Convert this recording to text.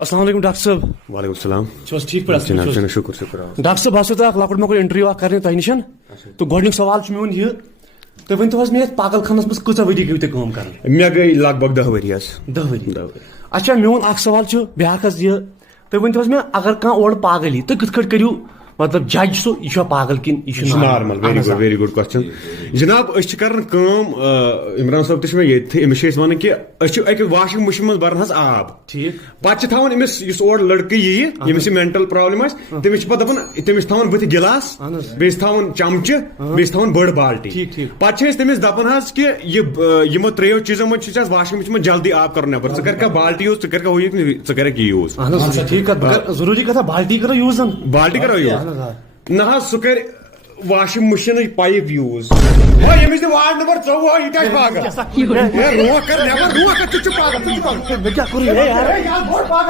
السلام علیکم ڈاکٹر صاحب. وعلیکم السلام. ٹھیک پٲٹھۍ جناب شکر شکر. ڈاکٹر صاحب بہٕ تۄہہِ لۄکُٹ مۄکُٹ انٹرویو اکھ کرنہِ تۄہہِ نِش تہٕ گۄڈنیُک سوال چھُ میون یہِ تُہۍ ؤنۍتو حظ مےٚ یتھ پاگل خانس منٛز کۭژاہ ؤری گٔیوٕ تۄہہِ کٲم کران؟ مےٚ گٔے لگ بگ 10 ؤری حظ. 10 ؤری. اچھا میون اکھ سوال چھُ بیاکھ حظ یہِ تُہۍ ؤنۍتو حظ مےٚ اگر کانٛہہ اورٕ پاگل یی تُہۍ کِتھ کٲٹھۍ کٔرِو مطلب جج سُہ یہِ چھا پاگل کِنہٕ یہِ چھُ نارمل؟ Very good question. جناب أسۍ چھِ کران کٲم عمران صٲب تہِ چھُ مےٚ ییٚتہِ أمِس چھِ أسۍ ونان کہِ أسۍ چھِ اکہِ واشنگ مشیٖن منٛز بران حظ آب. ٹھیٖک. پتہٕ چھِ تھاوان أمِس یُس اورٕ لڑکہٕ یِیہِ ییٚمِس یہِ مینٹل پرابلم آسہِ تٔمِس چھِ پتہٕ دپان تٔمِس چھِ تھاوان بٕتھِ گِلاس بیٚیہِ چھِ تھاوان چمچہٕ بیٚیہِ چھِ تھاوان بٔڑ بالٹی. پتہٕ چھِ أسۍ تٔمِس دپان حظ کہِ یِمو ترٛیو چیٖزو منٛز چھِ ژےٚ واشنگ مشیٖن منٛز جلدی آب کرُن نٮ۪بر. ژٕ کر بالٹی یوٗز ژٕ کر ہُہ ژٕ کرکھ یہِ یوٗز. ٹھیٖک کتھ ضروٗری کتھا بالٹی کرو یوٗز. بالٹی کرو یوٗز نہ حظ سُہ کرِ واشنگ مشیٖنٕچ پایپ یوٗز. ییٚمِس تہِ وارڈ نمبر 14 یہِ تہِ پاگل. روک کر نٮ۪بر روک کر ژٕ چھُکھ پاگل.